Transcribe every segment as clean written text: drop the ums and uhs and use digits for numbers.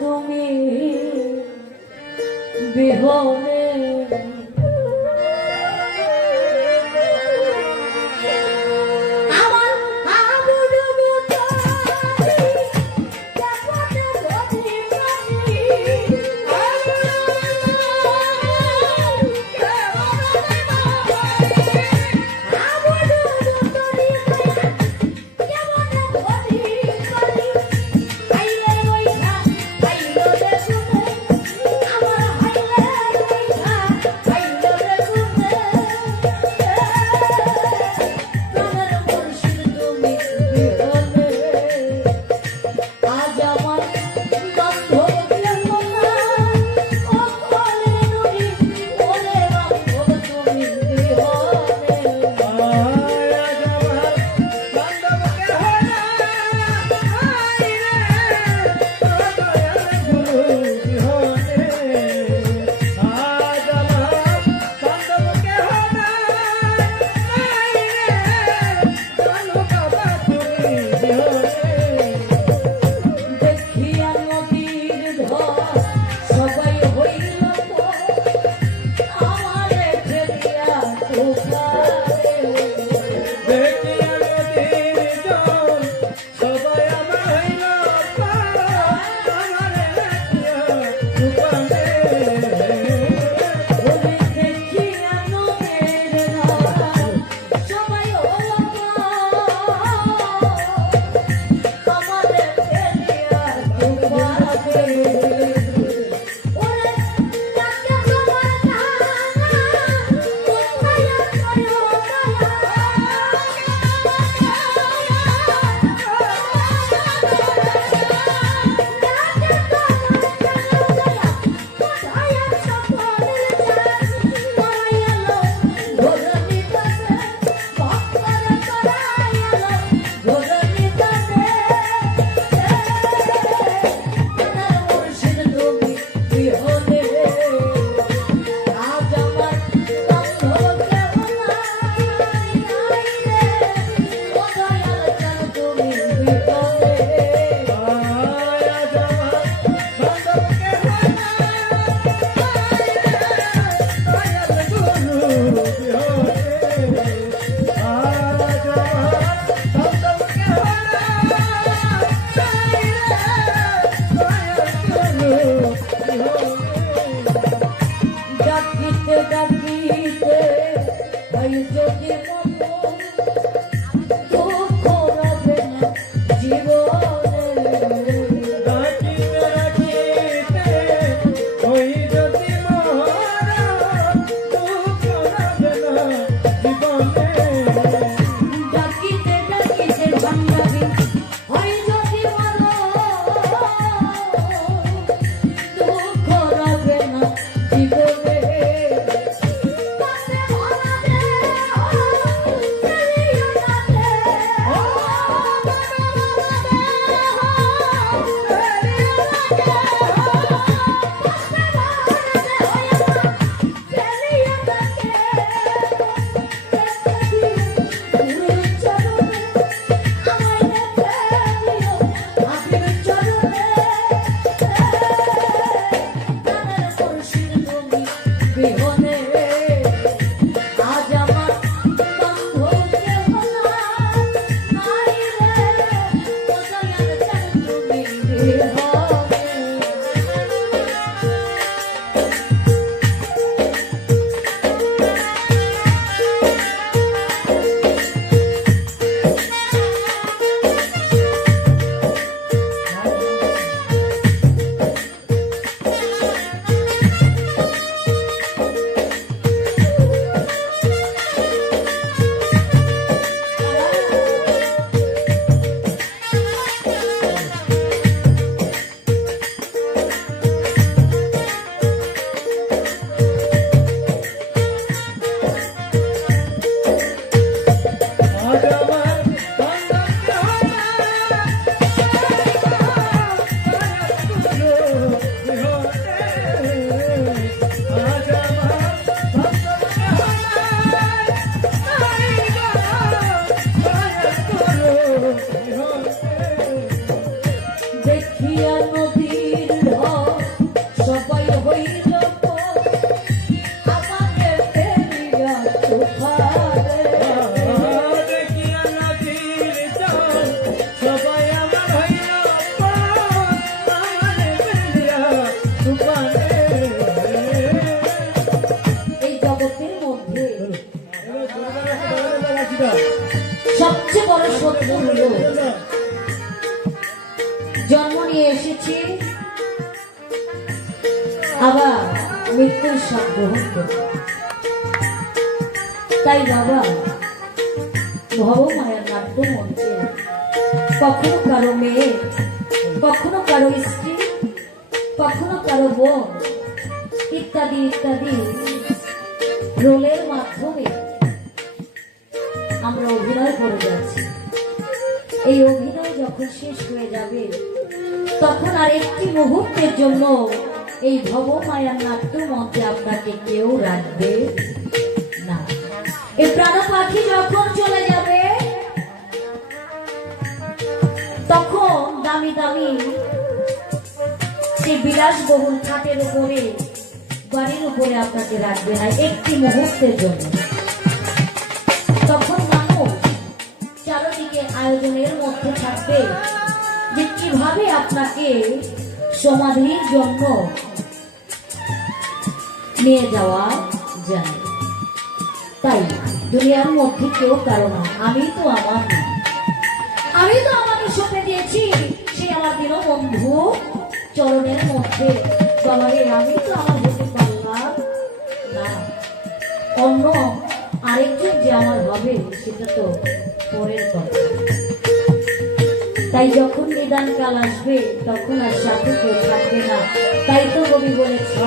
তুমি বিহনে আবার মৃত্যুর সব গ্রহণ করবে। তাই বাবা ভবমায়ার নাট্য মঞ্চে কখনো কারো মেয়ে, কখনো কারো স্ত্রী, কখনো কারো বোন ইত্যাদি ইত্যাদি রোলের মাধ্যমে আমরা অভিনয় করে যাচ্ছি। এই অভিনয় যখন শেষ হয়ে যাবে তখন আর একটি মুহূর্তের জন্য এই ভবমায়ার নাট্য মঞ্চে আপনাকে কেউ রাখবে না। এই প্রাণ পাখি যখন চলে যাবে তখন দামি দামি সেই বিলাসবহুল খাটের উপরে, বাড়ির উপরে আপনাকে রাখবে না একটি মুহূর্তের জন্য। তখন মানুষ চারদিকে আয়োজনের মধ্যে থাকবে যে কিভাবে আপনাকে সমাধির জন্য নিয়ে যাওয়া যায়। তাই দুনিয়ার মধ্যে কেউ কারো না, আমি তো আমার না, আমি তো আমাকে সঁপে দিয়েছি সে আমার দীনবন্ধু চরণের মধ্যে। বাবারে আমি তো আমার হতে পারলাম না, অন্য আরেকজন যে আমার হবে সেটা তো পরের কথা। তাই যখন নিদান কাল আসবে তখন আর সাথে কেউ থাকবে না। তাই তো কবি বলেছে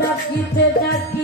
ডাকিতে ডাকিতে